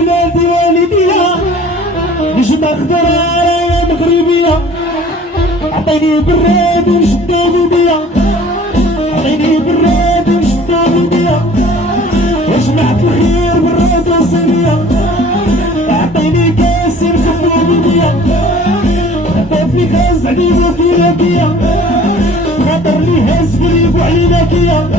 بلادي والديا نجمة خضرا يا مغربية عطيني بالراد ونشدو بيديا عطيني بالراد ونشدو بيديا يا جماعة الخير بالراد وصينية عطيني كاس نخدو بيديا خطف لي غاز علينا كيا كيا خاطر لي هز قريب وعلينا كيا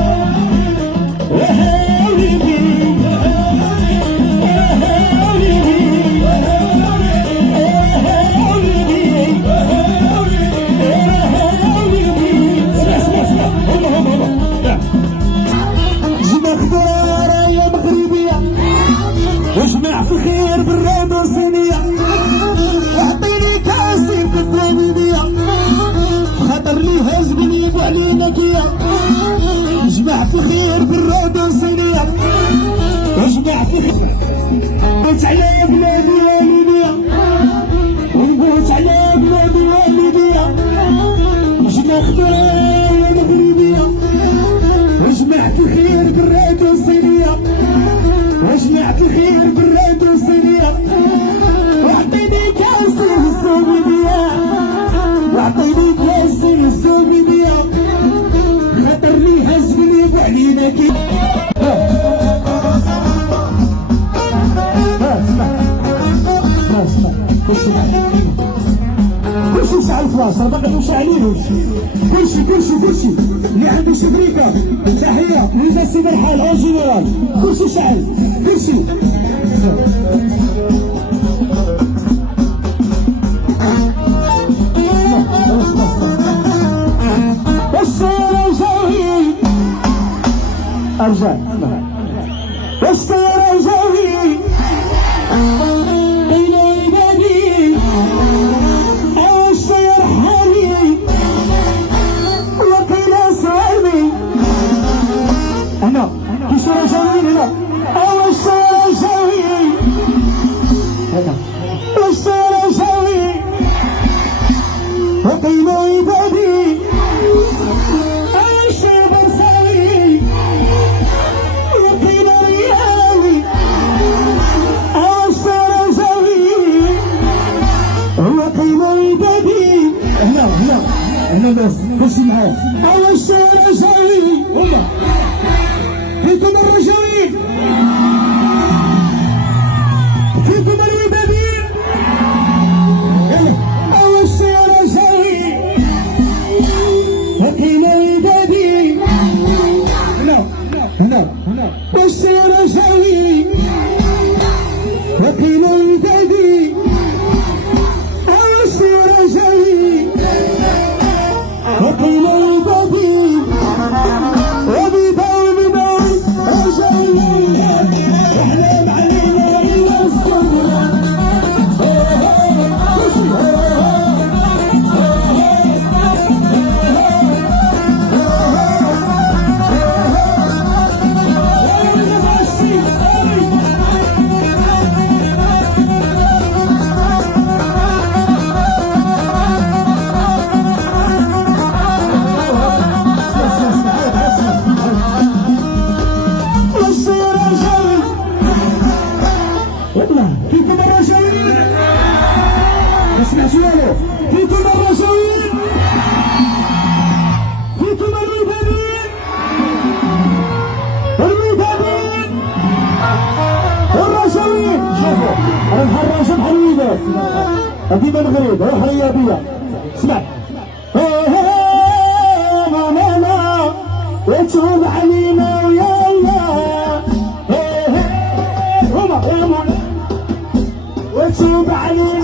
وجمع في الخير بالراد وصينية واعطيني كاسي نكثرو بيديا خاطر لي هز بنيب وعلينا كيا جمع في الخير بالراد وصينية وجمع في الخير نموت على بلادي والديا ونموت على بلادي والديا وجمع خضرا يا مغربية وجمعت الخير بالراد وصينية وجمعت الخير بالراد وصينية واعطيني كاسي الزوق بيديا واعطيني كاسي الزوق بيديا خاطر لي هز بنيب وعلينا كي كلشي شعل فلاش راه باقي مشعلينوش كلشي اللي عنده شبريكه تحيه وليد السي مرحال اون جينيرال كلشي شعل كلشي السيارة جاوي ارجع السيارة جاوي السيارة جاوي هنا السيارة جاوي هذا السيارة جاوي وقيلوا عبادي الشيب رسالي وقيلوا ريالي السيارة جاوي وقيلوا عبادي هنا بس كلشي معايا السيارة جاوي فيكم الرجاويين فيكم الودادين أو السيارة جاوي وقيل ودادي هنا والسيارة جاوي وقيل ودادي أو السيارة جاوي وقيل ودادي فيكم الرجاويين ما سمعتش والو فيكم الرجاويين فيكم الودادين والرجاويين شوفوا راه الحراجه بحال الوداد هادي من المغرب روح رياضيه اسمع ماما وتوب علينا ويا الله وتوب علينا